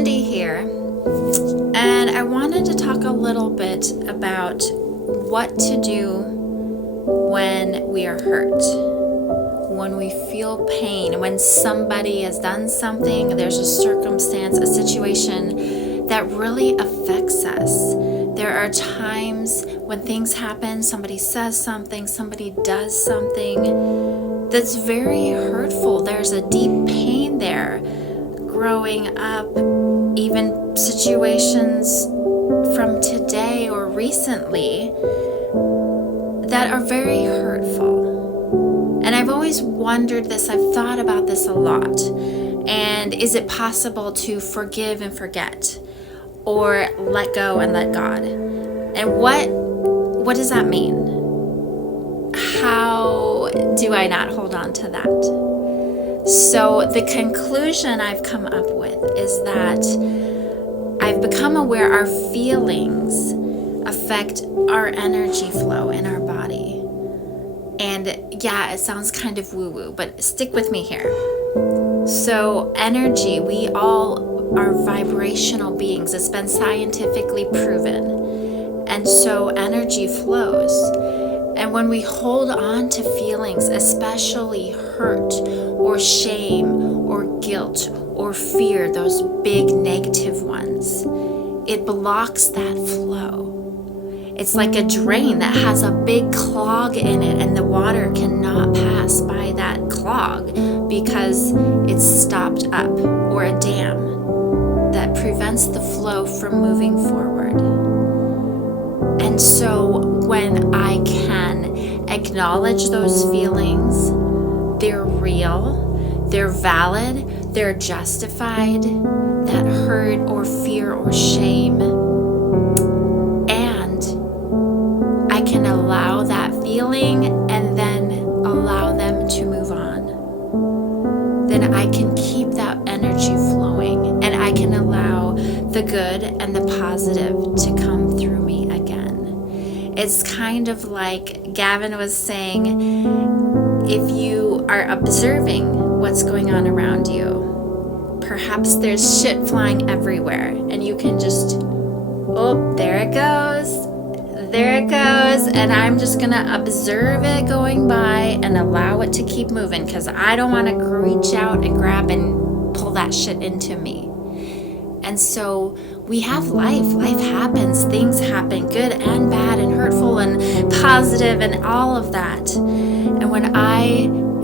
Cindy here, and I wanted to talk a little bit about what to do when we are hurt, when we feel pain, when somebody has done something, there's a circumstance, a situation that really affects us. There are times when things happen, somebody says something, somebody does something that's very hurtful. There's a deep pain there. Growing up, even situations from today or recently that are very hurtful. And I've always wondered this, I've thought about this a lot. And is it possible to forgive and forget? Or let go and let God? And what does that mean? How do I not hold on to that? So the conclusion I've come up with is that I've become aware our feelings affect our energy flow in our body. And yeah, it sounds kind of woo-woo, but stick with me here. So energy, we all are vibrational beings. It's been scientifically proven. And so energy flows. And when we hold on to feelings, especially hurt or shame or guilt or fear, those big negative ones, it blocks that flow. It's like a drain that has a big clog in it, and the water cannot pass by that clog because it's stopped up, or a dam that prevents the flow from moving forward. And so when I can acknowledge those feelings, they're real, they're valid, they're justified, that hurt or fear or shame, and I can allow that feeling and then allow them to move on, then I can keep that energy flowing, and I can allow the good and the positive to come through me again. It's kind of like Gavin was saying, if you are observing what's going on around you, perhaps there's shit flying everywhere, and you can just, oh, there it goes, and I'm just gonna observe it going by and allow it to keep moving, because I don't want to reach out and grab and pull that shit into me. And so we have life happens, things happen, good and bad and hurtful and positive and all of that. And when I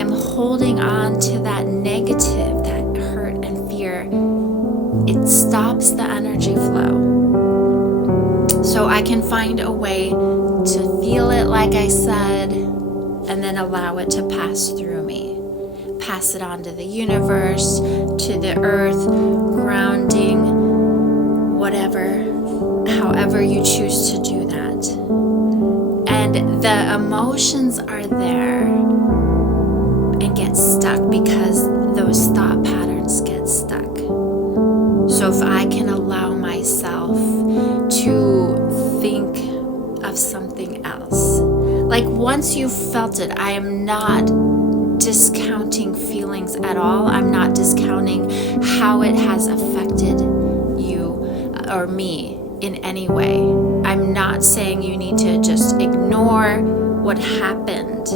am holding on to that negative, that hurt and fear, it stops the energy flow. So I can find a way to feel it, like I said, and then allow it to pass through me. Pass it on to the universe, to the earth, grounding, whatever, however you choose to do that. And the emotions are there and get stuck because those thought patterns get stuck. So if I can allow myself to think of something else, like once you've felt it, I am not discounting feelings at all. I'm not discounting how it has affected you or me in any way. I'm not saying you need to just ignore what happened.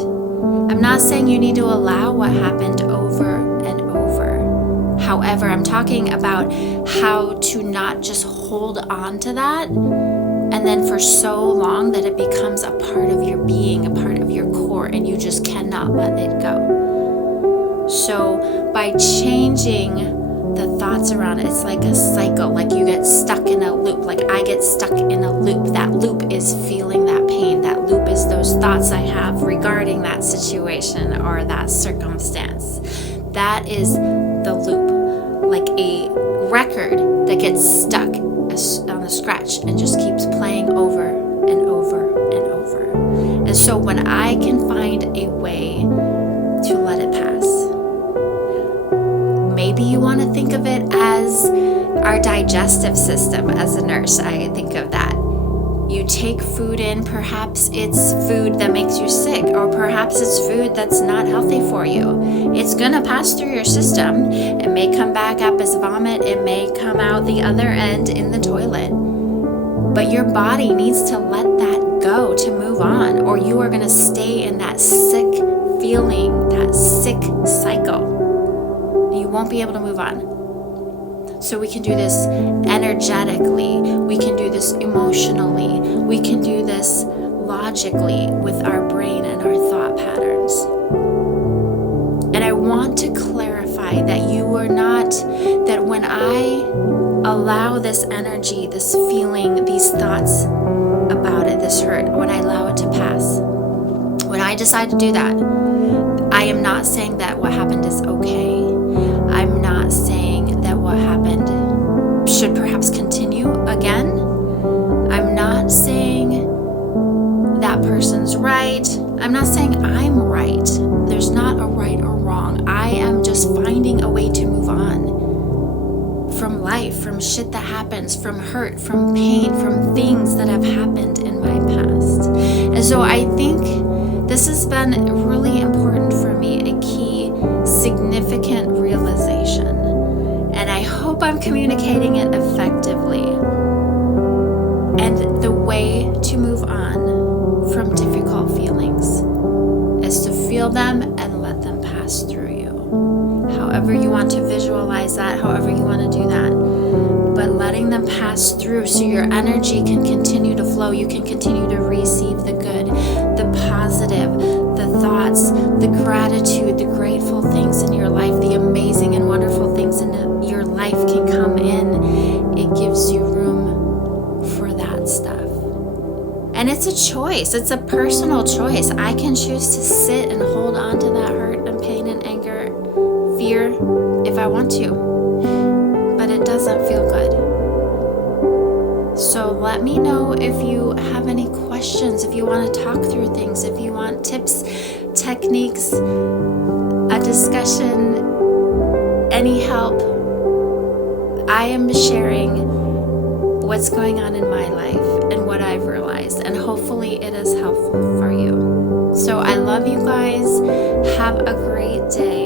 I'm not saying you need to allow what happened over and over. However, I'm talking about how to not just hold on to that and then for so long that it becomes a part of your being, a part of your core, and you just cannot let it go. So by changing the thoughts around it, it's like a cycle, like you get stuck in a loop, like I get stuck in a loop. That loop is feeling that pain. That loop is those thoughts I have regarding that situation or that circumstance. That is the loop, like a record that gets stuck on the scratch and just keeps playing over and over and over. And so when I can find a way to let it pass, maybe you want to think of it as our digestive system. As a nurse, I think of that. You take food in, perhaps it's food that makes you sick, or perhaps it's food that's not healthy for you. It's gonna pass through your system. It may come back up as vomit, it may come out the other end in the toilet. But your body needs to let that go to move on, or you are gonna stay in that sick feeling, that sick cycle. You won't be able to move on. So we can do this energetically, we can do this emotionally, we can do this logically with our brain and our thought patterns. And I want to clarify that you are not, that when I allow this energy, this feeling, these thoughts about it, this hurt, when I allow it to pass, when I decide to do that, I am not saying that what happened is okay. I'm not saying that what happened should perhaps continue again. I'm not saying that person's right. I'm not saying I'm right. There's not a right or wrong. I am just finding a way to move on from life, from shit that happens, from hurt, from pain, from things that have happened in my past. And so I think this has been really important for me, a key, significant realization. And I hope I'm communicating it effectively. And the way to move on from difficult feelings is to feel them and let them pass through you. However you want to visualize that, however you want to do that. But letting them pass through so your energy can continue to flow. You can continue to receive the good, the positive, the thoughts, the gratitude, the grateful things in your life, the amazing and wonderful things in your life can come in. It gives you room for that stuff. And it's a choice. It's a personal choice. I can choose to sit and hold on to that hurt and pain and anger, fear, if I want to. But it doesn't feel good. So let me know if you have any questions, if you want to talk through things, if you want tips, techniques, a discussion, any help. I am sharing what's going on in my life and what I've realized, and hopefully it is helpful for you. So I love you guys. Have a great day.